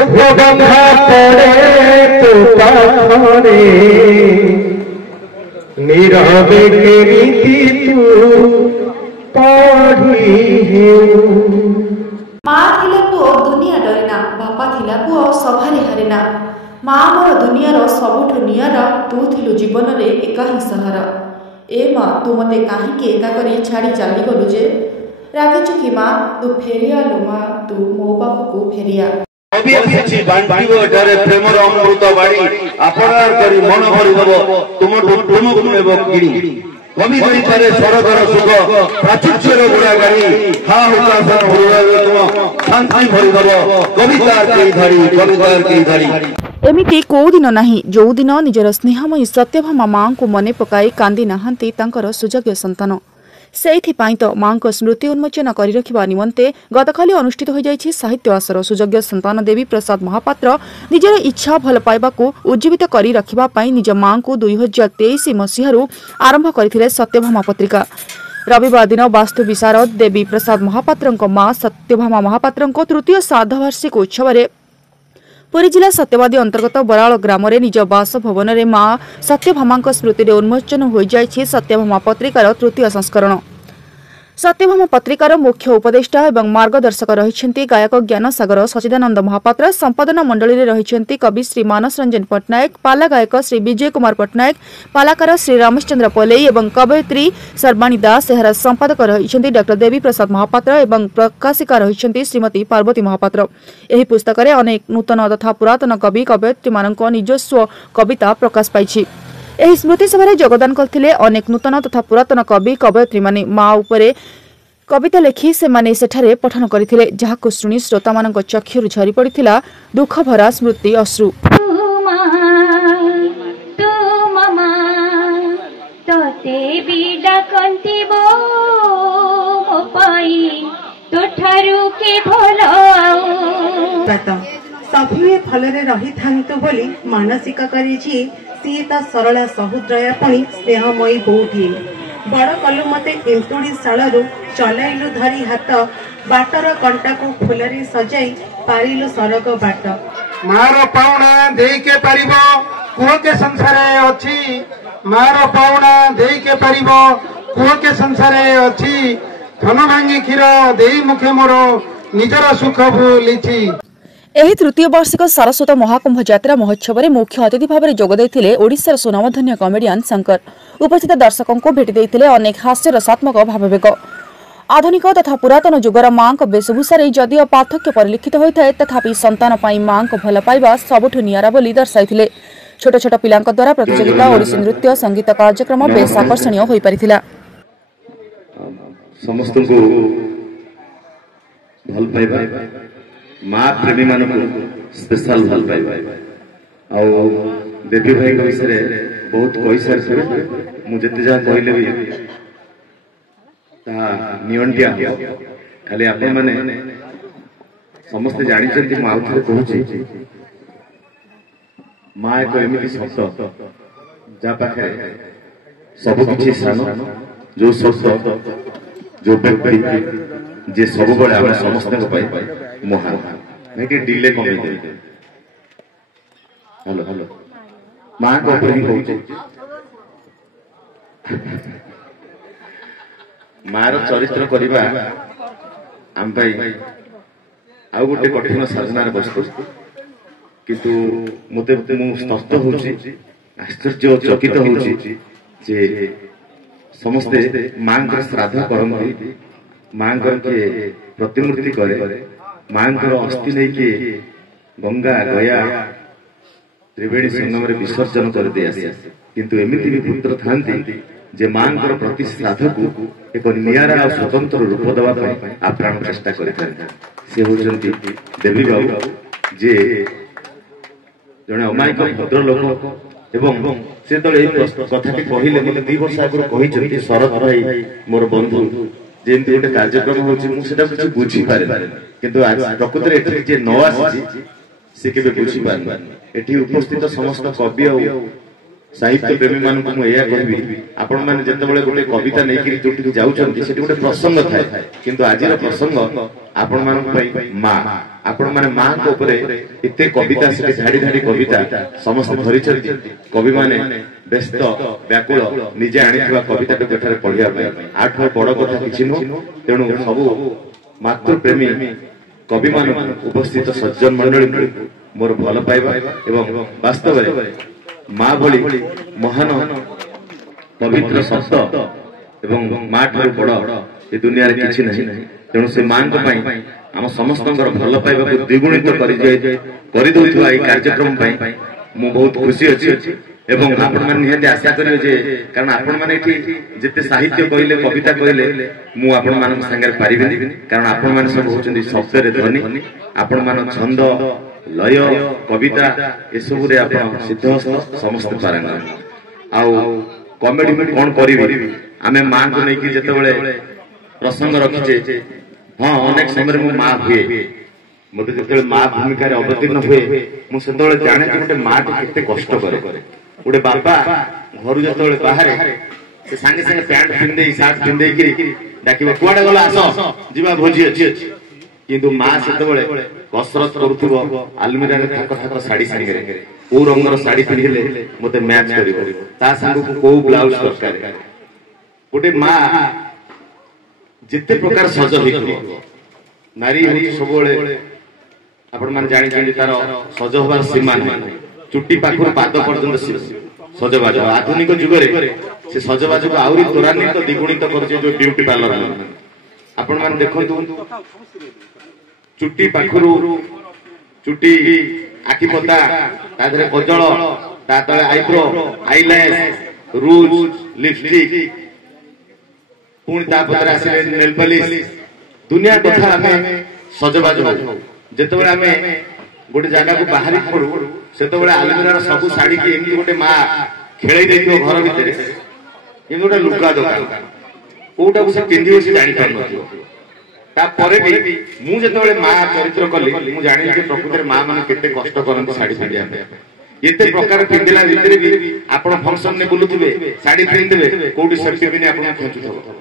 दुख बंधा पड़े तो पाखरे नीरवे केमिति तू पढ़ी माँ थिला पुओ दुनिया डरेना बापा थिला पुओ सभारे हारेना माँ मोर दुनियार सबुठु नियर तू थिलु जीवन रे एका ही सहर ए माँ तू मते काहीकि एका करी छाड़ी चली गलु जे रागिचु कि माँ तू फेरिया लो माँ तू मो पाखकु फेरिया कवि आसी बांटिबो डरे प्रेमर अमृत बाड़ी आपणार करी मन भरि दबो तुमठु तुमकु नेबो किणी कवि कहि पारे सरगर सुख प्राचुर्यर गुड़ा गाड़ी हा हुकासन हृदय तुम शांति भरि दबो कवितार के धरी एमिति को दिन नाही जो दिन निजर स्नेहमयी सत्यभामा माँ को मने पकाई कांदी नाहांती तांकर सुजग्य संतान सेइथिपाई तो माँ को स्मृति उन्मोचन करि रखिबा निमंते गतकाली अनुष्ठित हो जाइछि साहित्य आसर सुजग्य संतान देवी प्रसाद महापात्र निजर इच्छा भल पाइबाकू उज्जीवित करि रखिबा पई निज माँ को 2023 मसीहारू आरंभ करथिले सत्यभामा पत्रिका रविवार दिन वास्तु विशारद देवी प्रसाद महापात्रंको माँ सत्यभामा महापात्रंको तृतीय श्राद्धवार्षिक उत्सव पुरी जिला सत्यवादी अंतर्गत बराल ग्राम निज बासभवन में माँ सत्यभामा स्मृति उन्मोचन हो जाइछि सत्यभामा पत्रिकार तृतीय संस्करण सत्यभामा पत्रिकार मुख्य उपदेष्टा एवं मार्गदर्शक रहिछन्ति गायक ज्ञानसागर सचिदानंद महापात्र संपादन मंडली रे रहिछन्ति कवि श्री मानस रंजन पट्टनायक पाला गायक श्री विजय कुमार पट्टनायक पालाकार श्री रामचंद्र पलेई एवं कवयित्री सर्वाणी दास एहार संपादक रहिछन्ति डॉक्टर देवी प्रसाद महापात्र एवं प्रकाशिका रहिछन्ति श्रीमती पार्वती महापात्र एही पुस्तक रे अनेक नूतन तथा पुरातन कवि कवयित्री मानक निजस्व कविता प्रकाश पाइछि एही स्मृति सभा जोगदान करथिले अनेक नूतन तथा पुरातन कवि कवयित्री माने माँ उपरे कविता लेखि से माने सेठारे पठन करथिले जहाको शुणी श्रोता मानक चक्षुरु झरी पड़िथिला दुख भरा स्मृति अश्रु सभी फलरे रही थांतु बोली मानसिक करिछि सीता सरला सहुद्रय पुणी स्नेहमयी बोटी बड़ कलु मते एंतुड़ी सालू चलैलु धरी हाथ बाटर कंटा को फुलरे सजाई पारिलु सरग बाट मार पाउना देके परिबो कुह के संसारे अछि मार पाउना देके परिबो कुह के संसारे अछि धन भांगी क्षीर देई मुखे मोर निजर सुख भूलिछि एही तृतीय वार्षिक सारस्वत महाकुंभ यात्रा महोत्सव में मुख्य अतिथि भाव में जोग देइथिले ओडिशार सुनामधन्य कमेडियन शंकर उपस्थित दर्शकों को भेटी देइथिले अनेक हास्य रसात्मक भावावेग आधुनिक तथा पुरातन जुगर माँ वेशभूषा जदिओ पार्थक्य परिलक्षित होता है तथापि संतान पाई माँ भल पाइबा सबुठु नियारा बोली दर्शाइथिले छोट छोट पिलांक द्वारा प्रतियोगिता ओडिसी नृत्य संगीत कार्यक्रम बेस आकर्षणीय होई परिथिला समस्त को भल पाइबा माँ प्रेमी मान स्पेशल भल पाइबा आ देवी भाई विषय बहुत कही सारी मुझे जहाँ कहले भी नियंटिया खाली आपण मैंने समस्ते जानी माँ कहूँ माँ एक एमती शब्द जहाँ पाखे सबकि स्थान जो शब्द जो व्यक्ति जे सब बड़े आम समस्त महान नहीं डिले कमे हेलो हेलो माँ को कहूँ मार चरित्र करवा आम आउ गोटे कठिन साधनार वस्तु किंतु मते स्तब्ध होउछि आश्चर्य चकित होउछि जे समस्ते मां श्राद्ध करती मां के प्रतिमूर्ति करे मां अस्थि नहीं के गंगा गया त्रिवेणी संगम रे विसर्जन कर दे आसे किंतु एमिति भी पुत्र थांती जे मां प्रति श्राद्ध को एक नियारा और स्वतंत्र रूप देवा आप्राण चेष्टा करते से होचंती देवी बाबू जे जने अमायिक भद्र लोक एवं से तो कथा कहले मते 2 वर्ष आगु कहि शरद भाई मोर बंधु जेमती गोटे कार्यक्रम होची मुझे बुझी पारे किंतु प्रकृत में जे न आसी से केबे बुझी पारे एठी उपस्थित समस्त कवि और साहित्य प्रेमी मान को एया कहबी आपण माने जेतेबेले गोटे कविता नेकी जोटी जाउछन्ती सेठी गोटे प्रसंग थाए किंतु आजिर प्रसंग आपण मान पई मां आपण माने मां को ऊपर एते कविता से झाड़ी झाड़ी कविता समस्त धरिछन्ती कवि माने व्यस्त व्याकुल निजे आनिथिबा कविता को जेठारे पढिया आठ बड़ कथा किछि नो तेणु सबु मातृ प्रेमी कवि मान उपस्थित सज्जन मंडली मोर भल पाइबा एवं वास्तव में माँ भली महान पवित्र शब्द एवं माँ ठारू बड़ ए दुनिया रे किछि नहीं तेणु से माँ को पई आम समस्तंकर भल पाइबा को द्विगुणित करि दउथुवा ए कार्यक्रम पई मु बहुत खुशी अछि एवं आपण मन निहाती आशा करियो जे कारण आपण माने एठी जेते साहित्य कहिले कविता कहिले मु आपण मान संगे पारिबेनी कारण आपण माने सब होचंदी शब्द रे ध्वनि आपण मान छंद लय कविता ए सब रे आपण सिद्धहस्त समस्त पारंगत आउ कॉमेडी में कोन करिबी आमे मां को नै कि जेते बेले प्रसंग रखिचे हां अनेक समय मु मां हुए मते जेते मां भूमिका रे अवतीर्ण हुए मु सेतोले जाने कि गोटे मां के केते कष्ट करे गोटे बाबा घर जेते बाहर से संगे संगे पैंट पिंदे शर्ट पिंदे कि डाकिबो कुआडे गला आसो जीवा भोजी अछि किंतु मां सेते बेले कसरत करूथबो आलमीरा रे थाक थाक साड़ी संगे रे ओ रंगर साड़ी पिंदिले मते मैच करिवो ता संग को को ब्लाउज दरकार गोटे मां जिते प्रकार सज होइथबो नारी होई सब बेले आपण मान जानि कि तार सज होबार सीमा नहीं चुट्टी पाखुर पाद पर्यंत सजबाज आधुनिक जुग रे से सजबाज को आउरी त्वरान्वित द्विगुणित करजे जो ब्यूटी पार्लर आपण मान देखंतु चुट्टी पाखुरु चुट्टी आखि पता तादरे कजळ ता तळे आईब्रो आईलैश रूज लिपस्टिक पुणी ता पतरे आसे नेल पॉलिश दुनिया कथा हमें सजबाज हो जेतबेले हमें गोटे जगह को बाहरी पड़ू सेतबेले आलमीरा सब साड़ी की एमती गोटे मां खेळै देथियो घर भितरे एमती गोटे लुगा दुकान कोटा को से पिंदियो से जानि पार नथियो तापरे भी मु जेतबेले मां चरित्र कली मु जानि कि प्रकृति मां माने केते कष्ट करन साड़ी पिंदिया एते प्रकार पिंदिला भितरे भी आपण फंक्शन ने बुलुथिबे साड़ी पिंदिबे कोडी सेल्फी बिने आपण खेचुथबो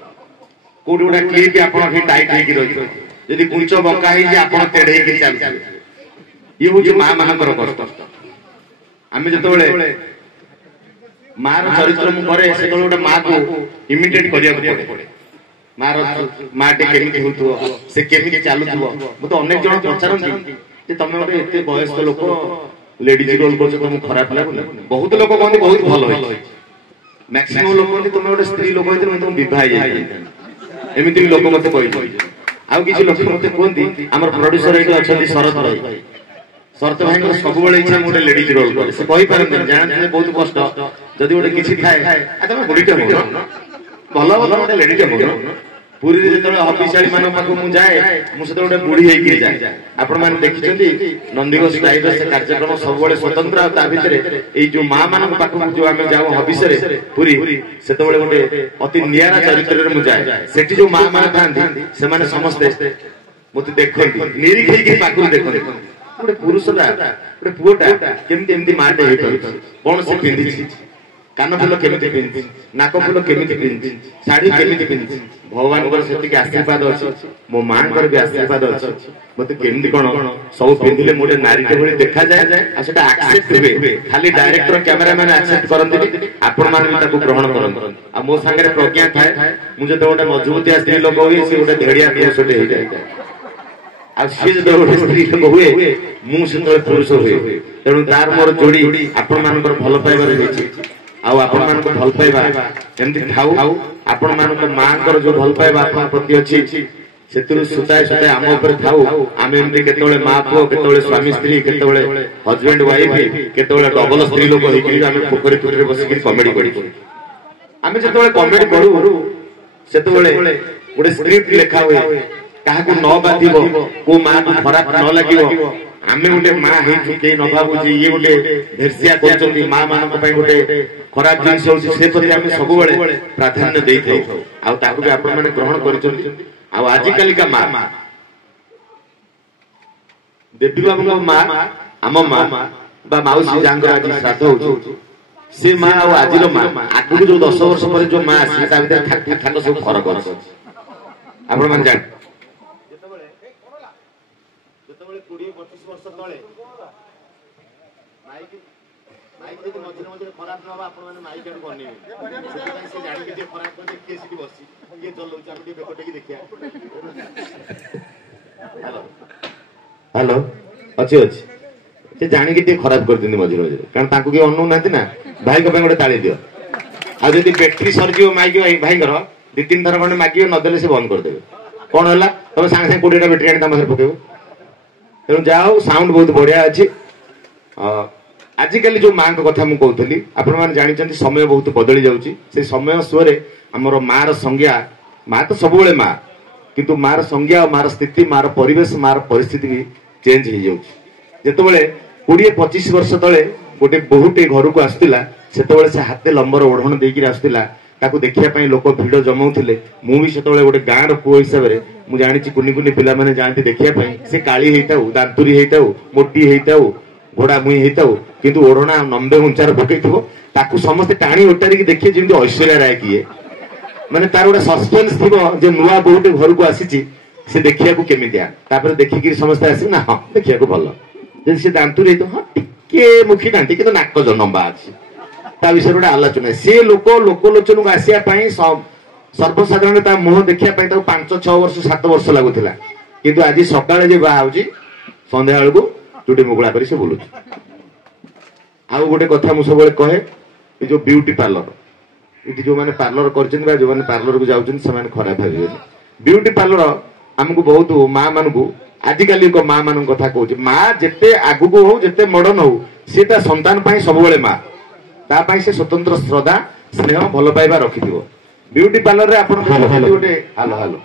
कोडी उडा क्लिप आपण ही टाइट हे कि रहिथो यदि कुंच बंका हे जे आपण तेडे हे कि चालथबे ये हो जे मां मानकर कष्ट आमे जेतबेले मां रो चरित्र मु करे से गोटे मां को इमिटेट करिया पड़े मां टे केमिति होतुओ से केमिति चालुथुओ मते अनेक जण पचारंती जे तमे गोटे एते वयस्क लोक लेडीज रोल करछ तुम खराब लागुनी बहुत लोक कहंती बहुत भलो होई मैक्सिमम लोक कहंती तुम गोटे स्त्री लोक होइते तुम विवाह जाई एमिति लोक मते कहि आउ किछि लोक मते कहंती हमर प्रोड्यूसर एठी अछंती शरत भाई शरत भाई को सब बेले इच्छा गोटे लेडीज रोल करे से कहि पारन जानते बहुत कष्ट जदि गोटे किछि थाए आ तमे बुढीटे हो भलो भलो गोटे लेडीटे हो पुरी रे जेतले ऑफिसर माने पाखु मु जाए मु सेते गोटे बुढी हेइ कि जाए आपण माने देखिचंती नंदीगोस टाइप से कार्यक्रम सब बेले स्वतंत्र ता भितरे एई जो मां मानक पाखु जो आमे जाऊ ऑफिसर पुरी सेते बेले गोटे अति नियारा चरित्र रे मु जाए सेठी जो मां माने थांती से माने समस्त मते देखंती निरीख हेइ पाखु देखंती गोटे पुरुषटा गोटे पुओटा केमति एमति माटे हेइ परछ कोन से पिंदिछि कान फुल केमिति पिंदी नाक फुल केमिति पिंदी साड़ी केमिति पिंदी भगवान को सेति के आशीर्वाद अछि मो मां कर भी आशीर्वाद अछि मते केमिति कोन सब पिंदिले मोटे नारी के भली देखा जाए आ सेटा एक्सेप्ट हेबे खाली डायरेक्टर कैमरामैन एक्सेप्ट करंती आपण मान भी ताको ग्रहण करन आ मो संगे प्रज्ञा थाए मुझे तो गोटे मजबूती स्त्री लोक होई से गोटे धेड़िया पुरुषटे हे जाय आ से जो गोटे स्त्री लोक हुए मु से पुरुष हुए तेणु तार मोर जोड़ी आपण मानकर भल पाइबार होइछि आउ आपण मान को भल पाइबा एमति थाउ आपण मान को मांकर जो भल पाइबा आपण प्रति अछि सेतुरु सुताय सुताय आम ऊपर थाउ आमे एमति केतोले मां पुओ केतोले स्वामी स्त्री केतोले हस्बैंड वाइफ केतोले डबल स्त्री लोक होई कि आमे पोखरी पुटरे बसी कि कॉमेडी करी आमे जेतोले कॉमेडी करू सेतोले गोटे स्क्रिप्ट लेखा होय काहा को न बाधिबो को मां को खराब न लागिबो आमे गोटे मां हे चुके न भाबु जे ये गोटे भेरसिया करचंती मां मान पई गोटे खराब जिंस होछि से प्रति आमे सब बेले प्राधान्य देई थाउ आ ताकू भी आपण माने ग्रहण करचंती आ आजि काली का मां देवी बाबू का मां आम मां बा माउसी जांगर आज श्राद्ध होछि से माँ और आज माँ आगु जो 10 वर्ष पर जो माँ आसी खाक सब फरक अच्छे आपण मैंने जान 20-25 वर्ष तले माइक यदि मझे मझे खराब न आप माइक आड़ बनेबे से जानी के खराब कर किए सीटी बसी किए चलौछ आप बेकटे देखिया हेलो हेलो अच्छे अच्छे से जानी के खराब कर दिन मझे मझे कारण तांको के अनु नांती ना भाई को गोटे ताली दियो आ जदि बैटरी सरजियो माइक भाई कर 2-3 थर खंडे मागिए नदेले से बंद कर देबे कौन है तुम सांगे सांगे 20टा बैटरी आनी पाखे पकेब तेणु जाओ साउंड बहुत बढ़िया अच्छी आजिकल जो माँ कथा मुझे कहती आपण मैंने जानते समय बहुत बदली जाऊँगी से समय स्वर आमर माँ संज्ञा माँ तो सब माँ किंतु माँ संज्ञा और माँ स्थिति माँ परिवेश माँ परिस्थिति भी चेंज हो जाऊँगी जितेबाला 20-25 वर्ष तले गोटे बहुटे घर को आसला से हाथे लंबर ओढ़ण देकर आसला ताकू देखिया लोक भिड़ जमाऊले मुझे से गोटे गाँव पुओ हिसाब से मुझे जानी कुनि कुनि पिला माने जाती देखिया से काली होता दांतुरी होता मोटी होता घोड़ा मुई होता किंतु ओढ़ना 90 उंचार पकई ताकू समस्ते टाणी ओटारिक देखिए जमी ऐश्वर्या राय किए माने तार गोटे सस्पेन्स थी जे नुआ बहुटे घर को आसी से देखिया केमितिया देखिक समस्ते आस ना हाँ देखिया भल जब से दांतुरी हाँ टिके मुखी दांती कि नाक लंबा अच्छी ता विषय गोटे आलोचना सी लोकलोचन को आसापी सर्वसाधारण मुह देखा 5-6 वर्ष 7 वर्ष लगुला किंतु आज सकाଳେ बाहर संध्या बेलू चुटी मुकुला कर बुलू आउ गोटे कथा मुझे सब कहे जो ब्यूटी पार्लर ये जो मैंने पार्लर कर जो मैंने पार्लर को जाऊँ खराब भावे ब्यूटी पार्लर आमको बहुत माँ मान आजिकल माँ मान कथा कहूँ माँ जिते आगुक हो जिते मॉडर्न हो सी संतान सब माँ तापाई से स्वतंत्र श्रद्धा स्नेह भल पाइबा रखि ब्यूटी पार्लर रे आपण गोटे हालो हालो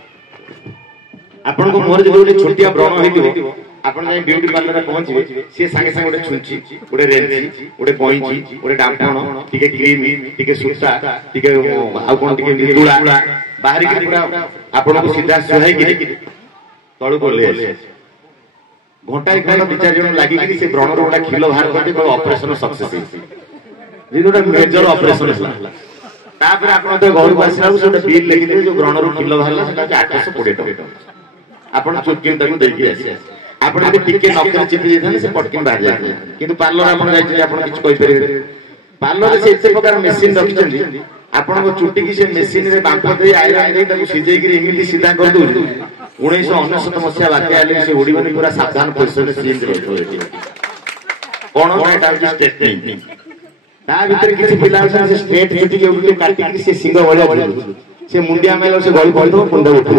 आपण को मोर जो गोटे छोटिया व्रण हेतिबो आपण जाई ब्यूटी पार्लर रे पहुंचबे से संगे संगे गोटे छुंची गोटे रेंची गोटे कोइची गोटे डांपण टिके क्रीम टिके सुसा टिके आ कोन टिके निदुला बाहरी के पूरा आपण को सीधा सुहाई के तळु को ले घंटा एक घंटा 2-4 जन लागि कि से व्रण रो गोटा खिलो बाहर करते को ऑपरेशन सक्सेस हे गोटे मेजर ऑपरेशन है तापर आपण तो घर को आसला से बिल लिखि दे जो व्रण रो किलो बाहरला सेटा 820 टका आपण चुटकी ताकू देकी आसी आपण यदि टिके नकर चिपि देथले से पटकिन बाहर जाय किंतु पार्लर आपण जाय आपण किछ कहि परिबे पार्लर से एते प्रकार मशीन रखिछन आपण को चुटी की से मशीन रे बांप दे आयरन दे ताकू सिजेई कि इमिति सीधा कर दउ 1999 मसिया बाटे आले से ओडीबनी पूरा सावधान पोजीशन में चेंज रहतो कोन एटा कि स्टेटमेंट ता भीतर किसी पिला से स्ट्रेट चुटी के उठे काटी के से सिंग भलिया बोलू से मुंडिया मेलो से गଳି पड़तो मुंडा उठो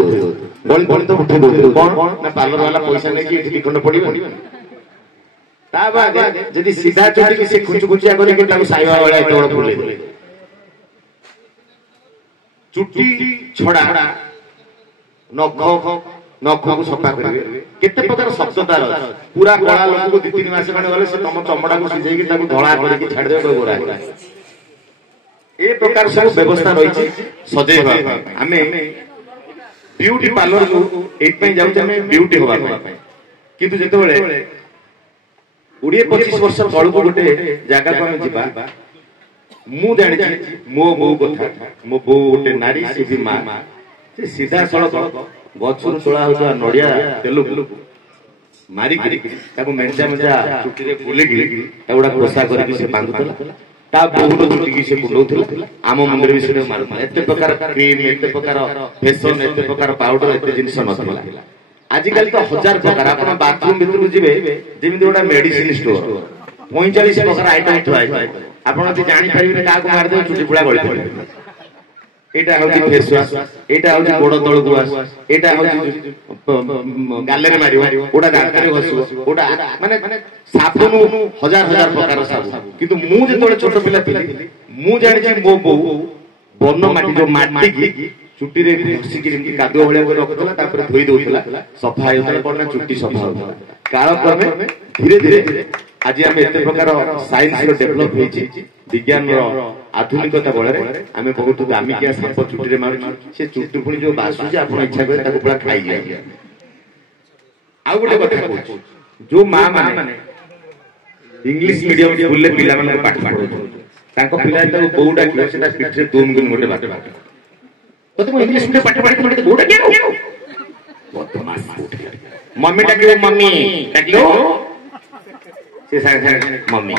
गଳି पड़तो उठे दो कोन ना पार्लर वाला पैसा नै कि इठी खंड पड़िबो ता बाद यदि सीधा चुटी के से कुछ कुचिया करे के ताको साइवा वाला एते बड़ फुले चुटी छड़ा नख को सफा करिवे केते प्रकार शब्दता रह पूरा कळा लोक को 2-3 मास खंड गले से तम चमड़ा को सिजेई कि ताको धळा करके छाड़ देबे गोरा ए प्रकार सब व्यवस्था रही सजेवा हमें ब्यूटी पार्लर को एक पई जाउ हमें ब्यूटी होबा किंतु जते बेले 20-25 वर्ष तळ को गोटे जागा को हम जिबा मु जानि छी मो बो कथा मो बो गोटे नारी से भी मां से सीधा सड़क गछुर तोला होता नडिया तेलु मारी ताको मेंचा मेंचा चुटी रे फुले गिरी एवडा कोसा करके से बांधुतला ता बहुत चुटी की से कुंडौतला आम मंदिर भी से मारता एते प्रकार क्रीम एते प्रकार फेशन एते प्रकार पाउडर एते जिंस नथला आजिकल तो 1000 प्रकार आपण बाथरूम भीतर जिवे जेमिति ओडा मेडिसिन स्टोर 45 प्रकार आइटम थाय आपण जति जानि परिबे का को मार दे चुटी पुळा गळि पड़े एटा होची फेस वाश एटा होची गोड़ तळ को वाश एटा होची गाले रे मारियो ओडा दांत रे घसो ओडा माने साबुन 1000 प्रकार साबुन किंतु मु जेतोले छोट पिला थिली मु जानि जे मो बो बन्न माटी जो माटी की चुटी रे घसी कि कादो भले रखतला तापर धोई दोतला सफा होतला पड़ना चुटी सफा होतला काल क्रमे धीरे धीरे आज आम एत प्रकार साइंस रो डेवलप होईची विज्ञान रो आधुनिकता बଳରେ आमे बहुत दामिकिया सांप चुटी रे मारू से चुटी पुणी जो बासु जे आपण इच्छा करे ताको पूरा खाई जाय आ गोटे कथा कहू जो मां माने इंग्लिश मीडियम स्कूल ले पिला माने पाठ पढो ତାଙ୍କ ପିଲା ଯେତେବେଳେ ବୋଉ ଡାକିବ ସେଟା ପିଠିରେ ତୁମ ଗୁଣ ଗୋଟେ ବାଟ ତତେ ମୁଁ ଇଂଲିଶ ମିଡିୟମ ପାଠ ପଢିକି ମୋତେ ବୋଉ ଡାକିବ मम्मी डाकिलो मम्मी डाकिलो से सागे सागे मम्मी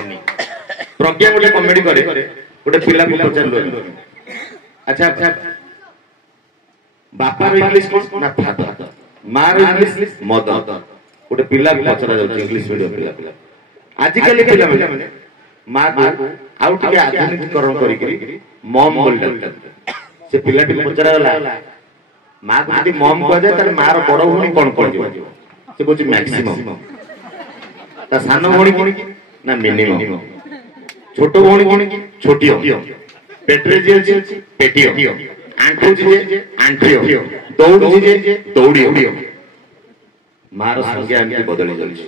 प्रज्ञा गोटे कॉमेडी करे गोटे पिला को पचारलो अच्छा अच्छा बापा रो इंग्लिश कोन ना फादर मां रो इंग्लिश मदर गोटे पिला को पचरा जाउ इंग्लिश मीडियम पिला आज कल पिला माने मां को आउट के आधुनिकीकरण करी मॉम बोल से पिलाटी पचरा गला मां को यदि मॉम कह जाए ताले मां रो बड़ भौणी कोन कोन दियो से बोची मैक्सिमम ता सानो भौणी की ना मिनिमम छोटो भौणी की छोटियो पेटरे जे अछि पेटियो आंठो जे आंठियो दौड़ जे दौड़ियो मां रो संज्ञा एमती बदली जाउछि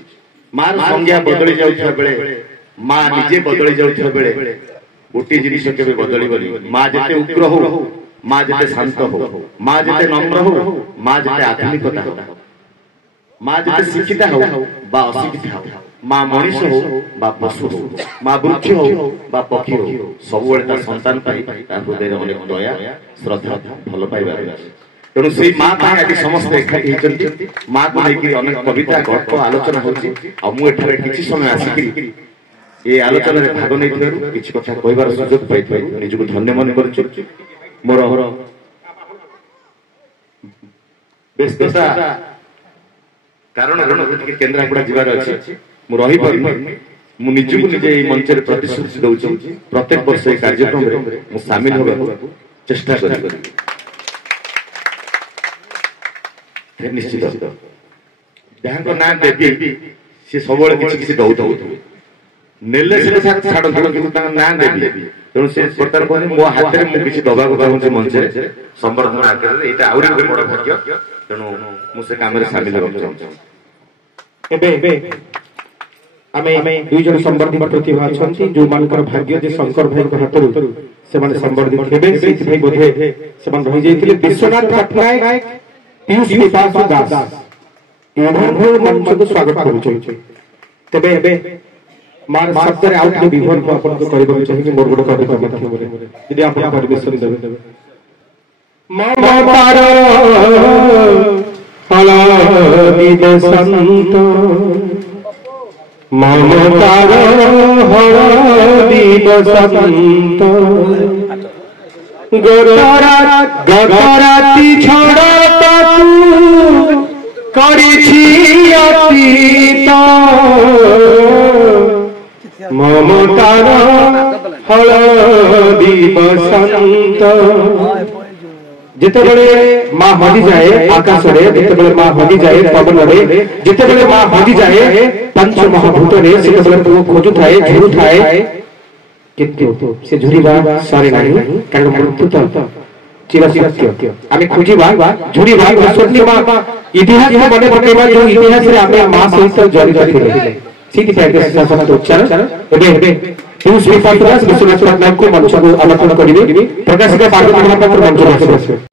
मां रो संज्ञा बदली जाउछा बेले मां निजे बदली जाउछा बेले गोटी जिनिस केबे बदली बली मां जते उग्र हो मां जते शांत हो मां जते नम्र हो मां जते आधुनिकता हो मां जते शिक्षिता हो बा अशिक्षिता हो मां मनीष हो बा पशु हो मां वृक्ष हो बा पक्षी हो सब बेले ता संतान पाई ता हृदय अनेक दया श्रद्धा भल पाइबार अछि तेणु से मां पाई आदि समस्त एकाठी हेचंती मां को लेकि अनेक कविता गल्प आलोचना होछि आ मु एठारे किछि समय आसिकरी ए आलोचना रे भाग नै थिबारु किछि कथा कहबार सुयोग पाइथबारु निजको धन्य मन करछु मोर व्यस्तता कारण केन्द्रापड़ा जीवार अच्छे मु रही पारि मु निजको निजे मंच रे प्रतिश्रुति दउछु प्रत्येक वर्ष ए कार्यक्रम रे मु शामिल होबा चेष्टा करी फिर निश्चित जहां को नाम देबी से सबले किछि किछि दउथौ नेले से छाड़ किंतु नाम देबी तेणु से प्रकार कहले मो हाथ में मु किछि दबा को चाहूँ मंच रे संवर्धन आकर एटा आउरी गोटे बड़ भाग्य तेणु मु से काम रे शामिल होबा चाहूँ एबे आमे दुई जन संवर्धित प्रतिभा अछंती जो मानकर भाग्य जे शंकर भाई को हातरु से माने संवर्धित हेबे सेति भाई बोधे से मान रहि जाइतिले विश्वनाथ पटनायक पीयूष विपास दास एभो मंच को स्वागत करू छै तबे एबे मार शब्द रे आउट के विवरण को अपन को करबो चाहिए मोर गोटे कविता माध्यम रे यदि आपण परिवेशन देबे ममतार हलादी बसंत ममतार हलादी बसंत गगराती छड़ा ताकू करिछि अतीत ममतार हलदी बसंत जितेबले मां हजी जाए आकाश रे जितेबले मां हजी जाए पवन रे जितेबले मां हजी जाए पंच महाभूत रे सेतेबले तो खोजु थाए झुरु थाए किंतु से झुरीबा सारे नाही कारण मृत्यु तो चिरसत्य आमे खोजिबा झुरीबा स्वर्णिमा इतिहास को मने पकेबा जो इतिहास रे आमे मां सहित जड़ित थिले सीधी पैकेज शासन उच्चारण एबे पीयूष विपास दास विश्वनाथ पटनायक को मंच को आलोचना करिवे प्रकाशिका पार्वती महापात्र मंच पर आसे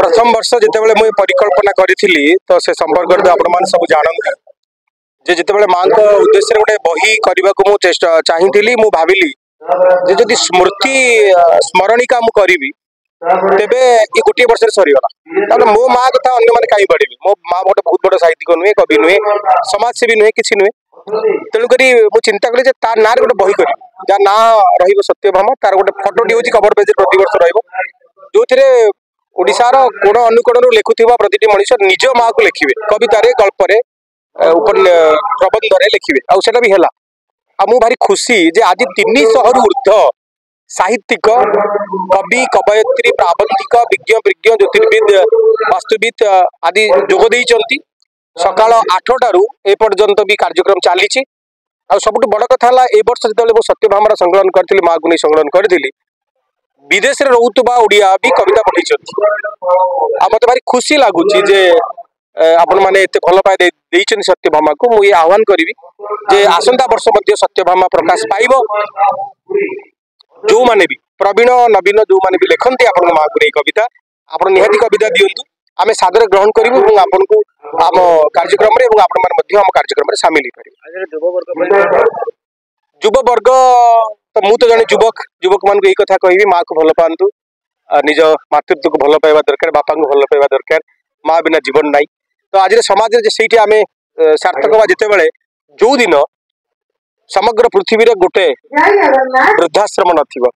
प्रथम वर्ष जितेबाला मुझे परिकल्पना करी तो से संपर्क आपण सब जानती जे जितेबाला माँ को उद्देश्य गोटे बही करने को मुझे चाहती मु भाविली जे जदि स्मृति स्मरणिका मु करी तेबे ये गोटे वर्ष सरीगला मो माँ कथा अन्य मैंने कहीं पढ़ी मो माँ गोटे बहुत बड़ साहित्यिक नुहे कवि नुहे समाजसेवी नुहे किसी नुहे तेणुक मुझे चिंता कली तार ना गोटे बही करी जहाँ ना रत्यभामा तार गोटे फटोटी हूँ कवर पेज प्रति वर्ष रो ओडिशार कोण अनुकोण लिखुवा प्रति मनीष निज माँ को लिखे कवितार गल्परे प्रबंध लिखे आउ भी है आ मु भारी खुशी जे आज 300 ऊर्ध्व साहित्यिक कवि कवयित्री प्राबंधिक विज्ञ विज्ञ ज्योतिर्विद वास्तुविद आदि जोग सकाल 8टारू एपर्यंत भी कार्यक्रम चली सब बड़ कथा ए वर्ष जो सत्यभामार संकलन करी माँ को नहीं संकलन करी विदेश में रोकवा ओडिया भी कविता पठे मत भारी खुशी लगुच जे आपण मैंने एत भल पाए सत्यभामा को मुझे आह्वान करी जे आसंता वर्ष सत्यभामा प्रकाश पाइब जो माने भी प्रवीण नवीन जो माने भी लिखती आपण माँ को नहीं कविता आप निहाती कविता दिंतु आम सादर ग्रहण करूँ आपन को आम कार्यक्रम आम कार्यक्रम सामिल युव वर्ग तो मुझे जड़े युवक युवक मान यही कथा कहि माँ को भल पातु निज मातृत्व को भल पाइबा दरकार बापा को भल पाइबा दरकार माँ बिना जीवन नाई तो आज समाज से आम सार्थक बा जिते जो दिन समग्र पृथ्वी रे गोटे वृद्धाश्रम नथिबो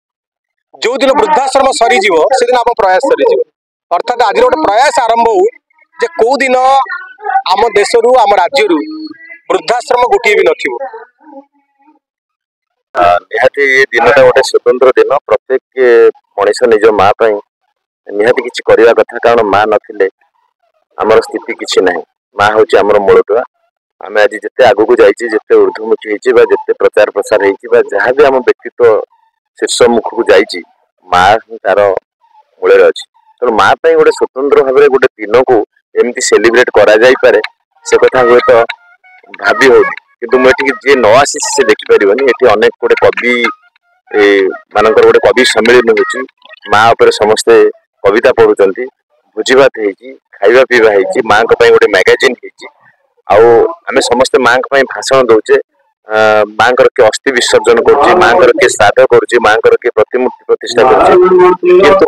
जो दिन वृद्धाश्रम सरी जीवो से दिन आम प्रयास सरी जीवो अर्थात आज गोटे प्रयास आरंभ हो जे को दिन आम देश रु आम राज्य रु वृद्धाश्रम गोटे भी नथिबो निहाती ये दिन गोटे स्वतंत्र दिन प्रत्येक मनीष निज माँ निहाती किसी करवा कथा कारण माँ नथिले आमर स्थिति किसी ना माँ हूँ आमर मूलदुआ आम आज जिते आगू को जाइए जिते ऊर्ध्वमुखी होती जिते प्रचार प्रसार होती जहाँ भी आम व्यक्तित्व शीर्ष मुख को जाइए माँ ही तार मूल अच्छी तेणु माँ गोटे स्वतंत्र भाव में गोटे दिन को एमती सेलिब्रेट करा जाई पारे से कथा हुए तो भाभी हो कि मुझे जी न आसी से देखिपर ये अनेक गोटे कवि मानकर गोटे कवि सम्मिलन हो माँ उपर समस्ते कविता पढ़ुंट भोजी भात खाଇବା पीवा माँ गोटे मैगजीन आम समस्ते माँ भाषण दौचे माँ किए अस्थि विसर्जन कर माँ किए श्राद्ध कर माँ किए प्रतिमूर्ति प्रतिष्ठा कर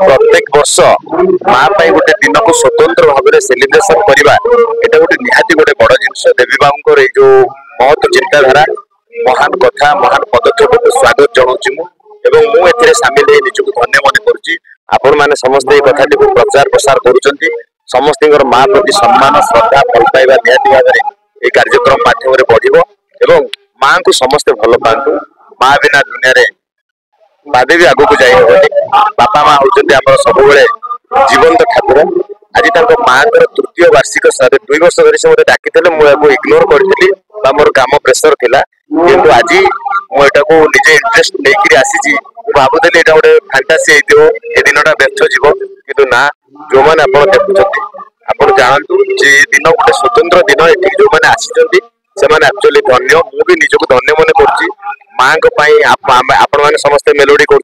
प्रत्येक वर्ष माँ गोटे दिन को स्वतंत्र भाव में सेलिब्रेशन करवा एटा गोटे निहाती गोटे बड़ जिनस देवी बाबूर ये जो महत्व चिंताधारा महान कथा महान पदक्षेप को स्वागत जनाऊँ मुझे सामिल हो निजक धन्य मन कर समस्ते कथा प्रचार प्रसार कर समस्त माँ प्रति सम्मान श्रद्धा भल पाइबा निहाती भाव में ये कार्यक्रम माध्यम बढ़ माँ को समस्ते भल पातु माँ बिना दुनिया रे बादे भी आगू को जाई बापा माँ होती सब जीवंत ठाकुर आज माँ तृतीय वार्षिक श्राद्ध 2 वर्ष धरी से मत डाकी मुझे इग्नोर करी मोर काम प्रेसर थिला किंतु आज मुझे निजे इंटरेस्ट लेकिन आसी भावुली यहाँ गोटे फैंटासी ये दिनटा व्यर्थ जीव कि ना जो मैंने आप देखुं आप जानतु दिन गोटे स्वतंत्र दिन ये जो मैंने आसी से एक्चुअली धन्य मुझे निजक धन्य मन कर माँ आपण मैंने समस्ते मेलोडी कर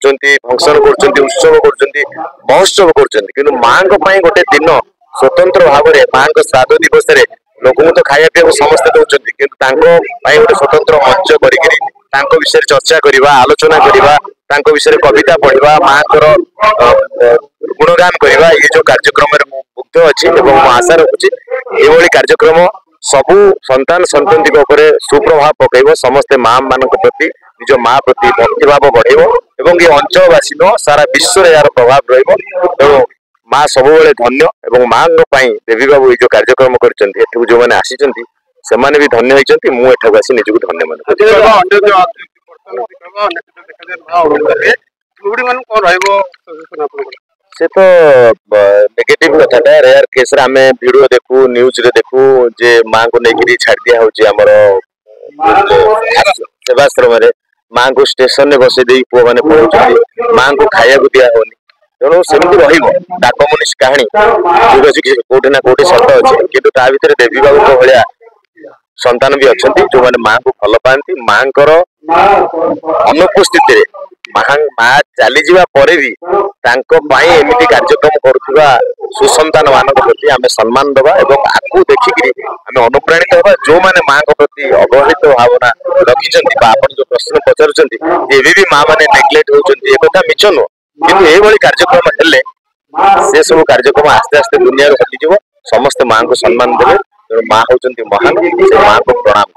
फंक्शन कर उत्सव कर महोत्सव कर माँ गोटे दिन स्वतंत्र भाव में माँ श्राद्ध दिवस लोक तो खाया पीवा समस्ते दौरान कि गोटे स्वतंत्र मंच कर विषय चर्चा करवा आलोचना करवा विषय कविता पढ़ा माँ गुणगान करवा ये जो कार्यक्रम मुग्ध अच्छी आशा रखुची ये कार्यक्रम सबू संतान संतति सुप्रभाव पकड़ समस्ते माँ मान प्रति निज माँ प्रति भक्तिभाव बढ़ ये अंचलवासी न सारा विश्व यार प्रभाव रो माँ सब धन्य और माँ देवी बाबू ये जो कार्यक्रम कर जो मैंने आसी से भी धन्य होती मुझे आसी निजक धन्य मन से तो नेगेटिव कथा रेयर केस रे आमे वीडियो देखू न्यूज रे देखू जे माँ को लेकिन छाड़ दिया होची हमर सेवाश्रम रे माँ को स्टेशन में बसे दे पुआ माने पहुंचती माँ को खाया को दिया होनी तेणु सेमती रहिबो डाक मनीष कहानी कोठी ना कोठी सत अच्छे किंतु ता भीतर देवी बाबू को भलिया संतान भी अच्छा जो मैंने माँ को भल पाती माँ अनुपस्थित माँ चली जावा परे भी एमती कार्यक्रम करुवा सुसंतान मान प्रति आम सम्मान दबा और आगू देखिकी आम अनुप्राणित हवा जो मैंने माँ प्रति अवहेलित भावना रखिंट आप जो प्रश्न पचार भी माँ मैंने नेग्लेक्ट होती एक मिछ नुह कि ये कार्यक्रम हेले से सब कार्यक्रम आस्ते आस्ते दुनिया हटिज समस्त माँ को सम्मान देवे माँ होती महान माँ को प्रणाम।